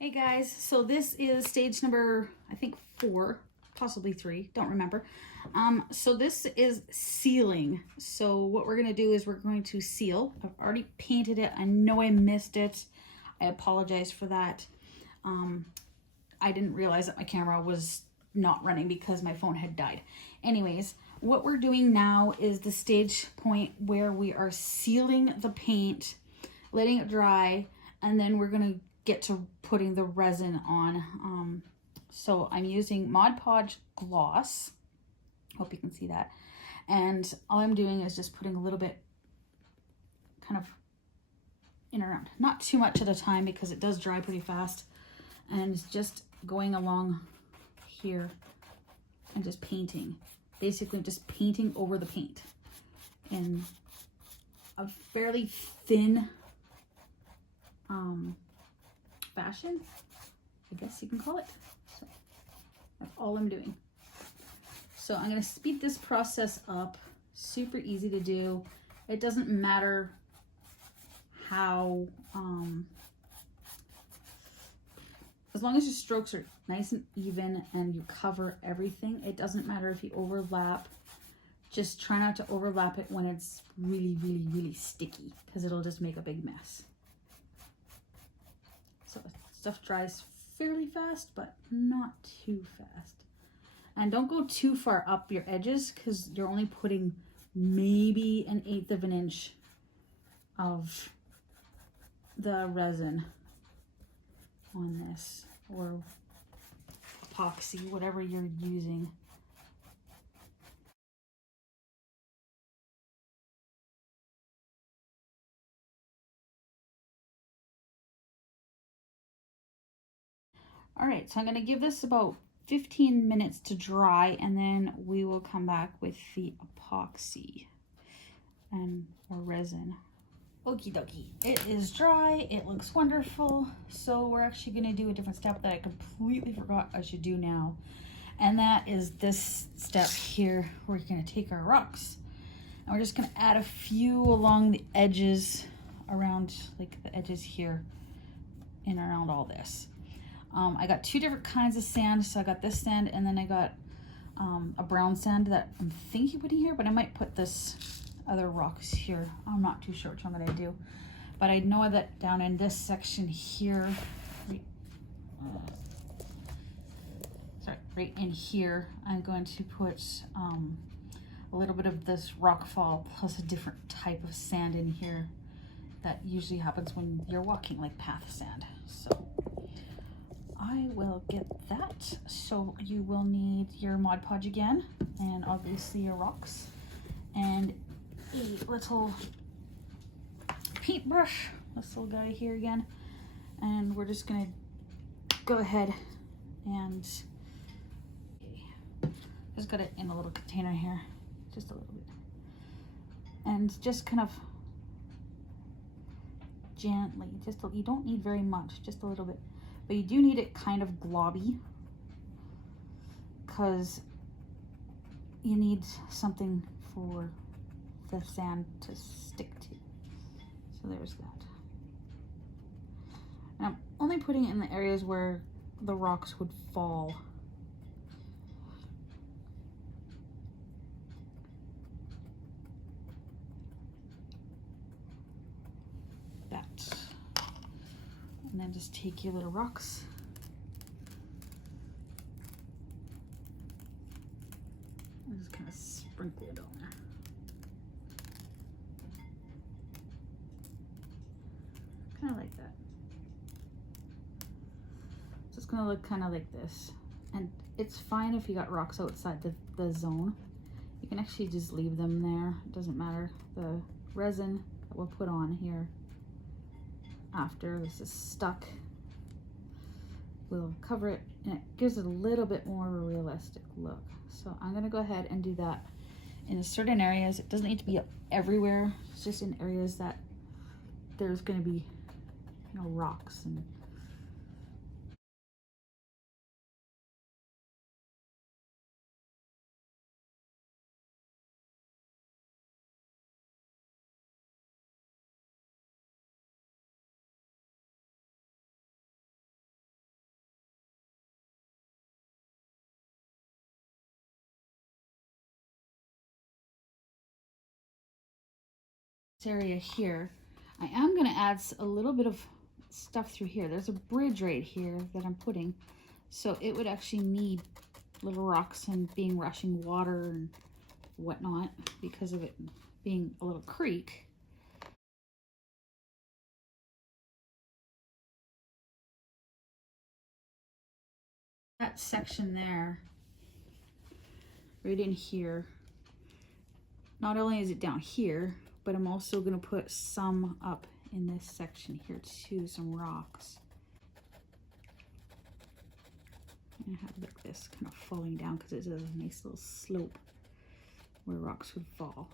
Hey guys, so this is stage number, I think 4, possibly 3, don't remember. So this is sealing. So what we're gonna do is we're going to seal. I've already painted it. I know I missed it. I apologize for that. I didn't realize that my camera was not running because my phone had died. Anyways, what we're doing now is the stage point where we are sealing the paint, letting it dry, and then we're gonna get to putting the resin on. So I'm using Mod Podge gloss. Hope you can see that. And all I'm doing is just putting a little bit kind of in around, not too much at a time because it does dry pretty fast. And just going along here and just painting. Basically just painting over the paint in a fairly thin fashion, I guess you can call it. So that's all I'm doing. So I'm going to speed this process up. Super easy to do. It doesn't matter how, as long as your strokes are nice and even and you cover everything. It doesn't matter if you overlap. Just try not to overlap it when it's really sticky, because it'll just make a big mess. So stuff dries fairly fast, but not too fast. And don't go too far up your edges, because you're only putting maybe 1/8 of an inch of the resin on this, or epoxy, whatever you're using. All right, so I'm going to give this about 15 minutes to dry, and then we will come back with the epoxy or resin. Okie dokie, it is dry, it looks wonderful. So we're actually going to do a different step that I completely forgot I should do now, and that is this step here. We're going to take our rocks and we're just going to add a few along the edges, around like the edges here and around all this. I got 2 different kinds of sand. So I got this sand, and then I got a brown sand that I'm thinking putting here, but I might put this other rocks here. I'm not too sure which one I'm gonna do, but I know that down in this section here, right in here, I'm going to put a little bit of this rock fall plus a different type of sand in here that usually happens when you're walking, like path sand. So I will get that. So you will need your Mod Podge again, and obviously your rocks, and a little paintbrush, this little guy here again. And we're just gonna go ahead and just got it in a little container here, just a little bit, and just kind of gently, you don't need very much, just a little bit. But you do need it kind of globby, because you need something for the sand to stick to. So there's that. And I'm only putting it in the areas where the rocks would fall. That. And then just take your little rocks and just kind of sprinkle it on there. Kind of like that. So it's gonna look kind of like this. And it's fine if you got rocks outside the zone. You can actually just leave them there. It doesn't matter. The resin that we'll put on here after this is stuck, we'll cover it, and it gives it a little bit more of a realistic look. So I'm gonna go ahead and do that in certain areas. It doesn't need to be everywhere. It's just in areas that there's gonna be, rocks and area here, I am going to add a little bit of stuff through here. There's a bridge right here that I'm putting, so it would actually need little rocks and being rushing water and whatnot because of it being a little creek. That section there, right in here, not only is it down here, but I'm also going to put some up in this section here too, some rocks. And have like this kind of falling down because it's a nice little slope where rocks would fall.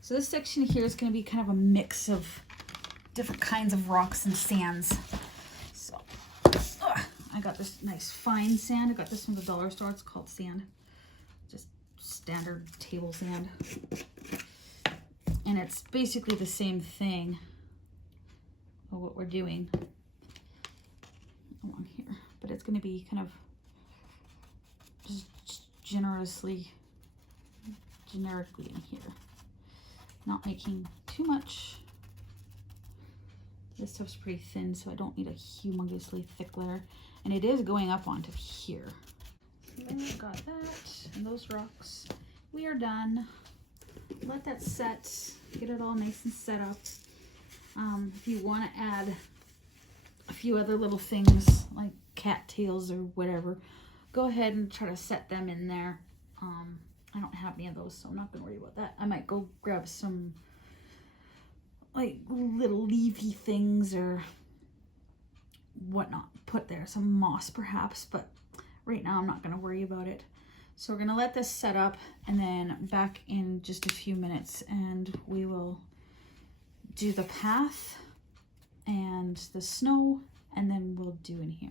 So this section here is going to be kind of a mix of different kinds of rocks and sands. So I got this nice fine sand. I got this from the dollar store. It's called sand. Just standard table sand. And it's basically the same thing of what we're doing along here. But it's going to be kind of just generically in here. Not making too much. This stuff's pretty thin, so I don't need a humongously thick layer. And it is going up onto here. So then we've got that and those rocks. We are done. Let that set. Get it all nice and set up. If you want to add a few other little things like cattails or whatever, go ahead and try to set them in there. I don't have any of those, so I'm not gonna worry about that. I might go grab some like little leafy things or whatnot, put there, some moss perhaps, but right now I'm not gonna worry about it. So we're gonna let this set up and then back in just a few minutes and we will do the path and the snow and then we'll do in here.